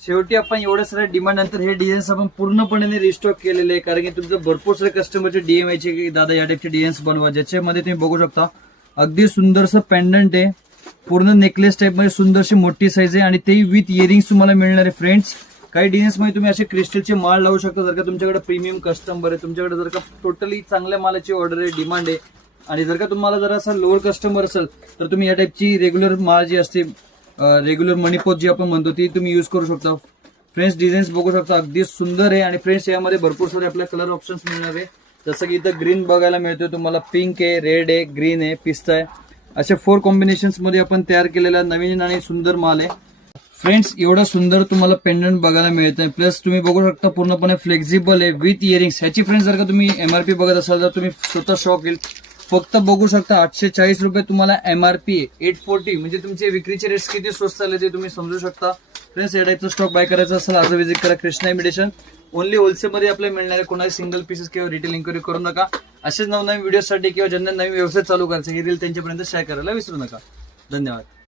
शेवटी आपण एवढ्या साऱ्या डिमांड नंतर हे डिझाईन्स आपण पूर्णपणे रिस्टॉक केलेले आहे, कारण की तुमचं भरपूर सारे कस्टमरचे डीएम यायचे की दादा या टाईपचे डिझाईन्स बनवा, ज्याच्यामध्ये तुम्ही बघू शकता अगदी सुंदरसं पेंडंट आहे, पूर्ण नेकलेस टाईप मध्ये सुंदरशी मोठी साईज आहे आणि ते विथ इयरिंग्स तुम्हाला मिळणार आहे फ्रेंड्स. काही डिझाईन्स मध्ये तुम्ही असे क्रिस्टलचे माळ लावू शकता जर का तुमच्याकडे प्रीमियम कस्टमर आहे, तुमच्याकडे जर का टोटली चांगल्या मालाची ऑर्डर आहे, डिमांड आहे. आणि जर का तुम्हाला जर असा लोअर कस्टमर असेल तर तुम्ही या टाईपची रेग्युलर माळ जी असते, रेग्युलर मणिपोत जी आपण म्हणतो ती तुम्ही यूज करू शकता फ्रेंड्स. डिझाईन्स बघू शकता अगदी सुंदर आहे. आणि फ्रेंड्स यामध्ये भरपूर सारे आपल्याला कलर ऑप्शन्स मिळणार आहे, जसं की इथं ग्रीन बघायला मिळतोय तुम्हाला, पिंक आहे, रेड आहे, ग्रीन आहे, पिस्ता आहे, अशा 4 कॉम्बिनेशन्स मध्ये आपण तयार केलेला नवीन आणि सुंदर माल आहे फ्रेंड्स. एवढा सुंदर तुम्हाला पेंडंट बघायला मिळत आहे, प्लस तुम्ही बघू शकता पूर्णपणे फ्लेक्झिबल आहे विथ इयरिंग्स. ह्याची फ्रेंड्स जर का तुम्ही एमआरपी बघत असाल तर तुम्ही स्वतः शॉक येईल. फक्त बघू शकता 840 रुपये तुम्हाला एमआरपी आहे, 840 म्हणजे तुमचे विक्रीचे रेट्स किती स्वस्त आले ते तुम्ही समजू शकता फ्रेंड्स. या टाईपचा स्टॉक बाय करायचा असेल आज व्हिजिट करा कृष्णा इमिटेशन. ओनली होलसेल मध्ये आपल्याला मिळणार आहे, कोणाला सिंगल पीसेस किंवा रिटेल इन्क्वायरी करू नका. असेच नवनवीन व्हिडिओसाठी किंवा ज्यांना नवीन व्यवसाय चालू करायचा हे रील त्यांच्यापर्यंत शेअर करायला विसरू नका. धन्यवाद.